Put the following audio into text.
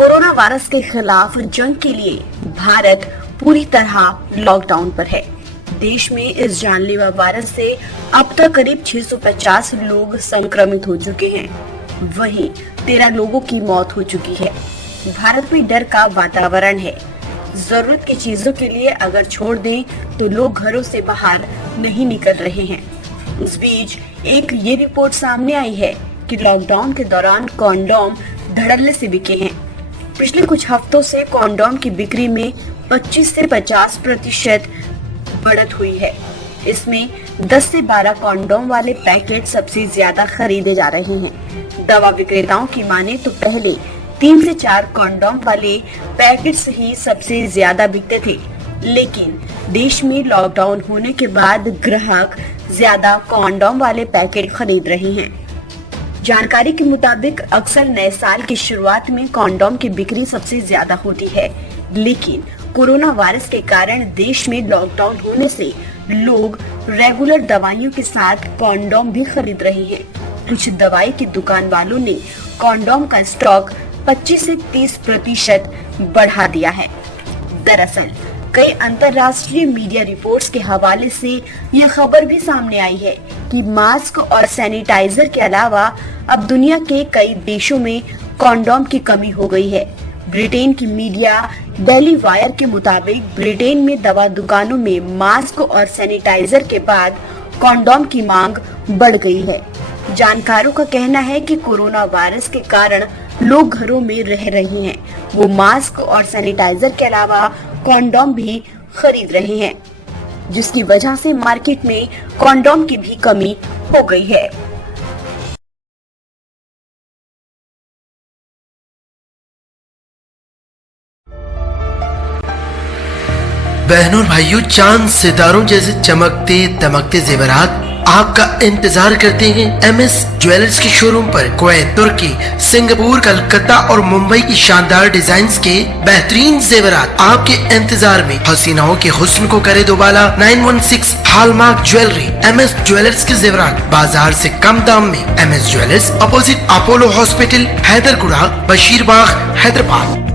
Corona virus के खिलाफ जंग के लिए भारत पूरी तरह लॉकडाउन पर है। देश में इस जानलेवा वायरस से अब तक करीब 650 लोग संक्रमित हो चुके हैं। वहीं 13 लोगों की मौत हो चुकी है। भारत में डर का वातावरण है। जरूरत की चीजों के लिए अगर छोड़ दें तो लोग घरों से बाहर नहीं निकल रहे हैं। इस बीच एक ये रिपोर्ट सामने आई है कि लॉकडाउन के दौरान कंडोम धड़ल्ले से बिके हैं। पिछले कुछ हफ्तों से कंडोम की बिक्री में 25 से 50% बढ़त हुई है। इसमें 10 से 12 कंडोम वाले पैकेट सबसे ज्यादा खरीदे जा रहे हैं। दवा विक्रेताओं की माने तो पहले 3 से 4 कंडोम वाले पैकेट्स ही सबसे ज्यादा बिकते थे, लेकिन देश में लॉकडाउन होने के बाद ग्राहक ज्यादा कंडोम वाले पैकेट खरीद रहे हैं। जानकारी के मुताबिक अक्सर नए साल की शुरुआत में कंडोम की बिक्री सबसे ज्यादा होती है, लेकिन कोरोना वायरस के कारण देश में लॉकडाउन होने से लोग रेगुलर दवाइयों के साथ कंडोम भी खरीद रहे हैं। कुछ दवाई की दुकान वालों ने कंडोम का स्टॉक 25 से 30% बढ़ा दिया है। दरअसल कई अंतर्राष्ट्रीय मीडिया रिपोर्ट्स के हवाले से यह खबर भी सामने आई है कि मास्क और सैनिटाइजर के अलावा अब दुनिया के कई देशों में कंडोम की कमी हो गई है। ब्रिटेन की मीडिया डेली वायर के मुताबिक ब्रिटेन में दवा दुकानों में मास्क और सैनिटाइजर के बाद कंडोम की मांग बढ़ गई है। जानकारों का कहना है कि कोरोना वायरस के कारण लोग घरों में रह रहे हैं। वो मास्क और सैनिटाइजर के अलावा कंडोम भी खरीद रहे हैं, जिसकी वजह से मार्केट में कंडोम की भी कमी हो गई है। बहनों और भाइयों, चांद सितारों जैसे चमकते दमकते जेवरात आपका इंतजार करते हैं एमएस ज्वेलर्स के शोरूम पर। कुवैत, तुर्की, सिंगापुर, कलकत्ता और मुंबई की शानदार डिजाइन्स के बेहतरीन जेवरात आपके इंतजार में। हसीनाओं के हुस्न को करे दोबाला। 916 हॉलमार्क ज्वेलरी। एमएस ज्वेलर्स के जेवरात बाजार से कम दाम में। MS jewellers, opposite Apollo hospital, Hyderguda, Basheerbagh, Hyderabad.